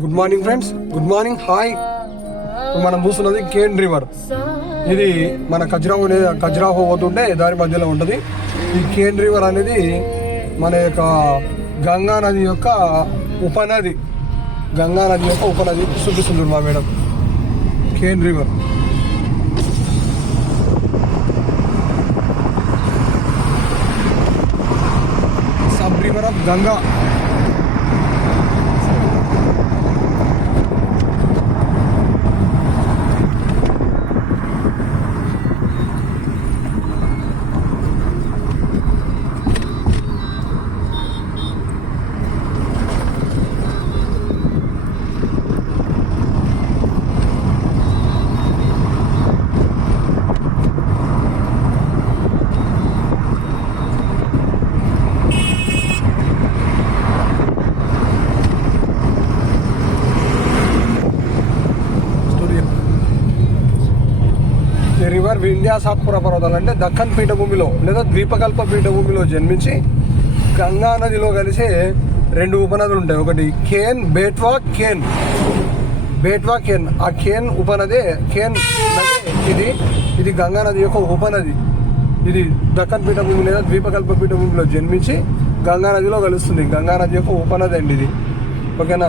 Good morning friends good morning hi మనం చూస్తున్నది Kane river. ఇది మన ఖజురాహో నే- ఖజురాహో పోతుంటే దారి మధ్యలో ఉంటుంది. ఈ కేన్ రివర్ అనేది మన యొక్క గంగా నది యొక్క ఉపనది. గంగా నది యొక్క ఉపనది. చూపిస్తుంది మా madam? Ken river. Sub river of Ganga. River Vindhya Satpura పర్వతాలు అంటే దక్కన్ పీఠభూమిలో లేదా ద్వీపకల్ప పీఠభూమిలో జన్మించి గంగా నదిలో కలిసే రెండు ఉపనదులు ఉంటాయి. ఒకటి కేన్ బేట్వా కేన్. బేట్వా కేన్. ఆ కేన్ ఉపనదే కేన్ నది. ఇది ఇది గంగా నది యొక్క ఉపనది. ఇది దక్కన్ పీఠభూమి లేదా ద్వీపకల్ప పీఠభూమిలో జన్మించి గంగా నదిలో కలుస్తుంది. గంగా నది యొక్క ఉపనది అండి ఇది. ఓకేనా?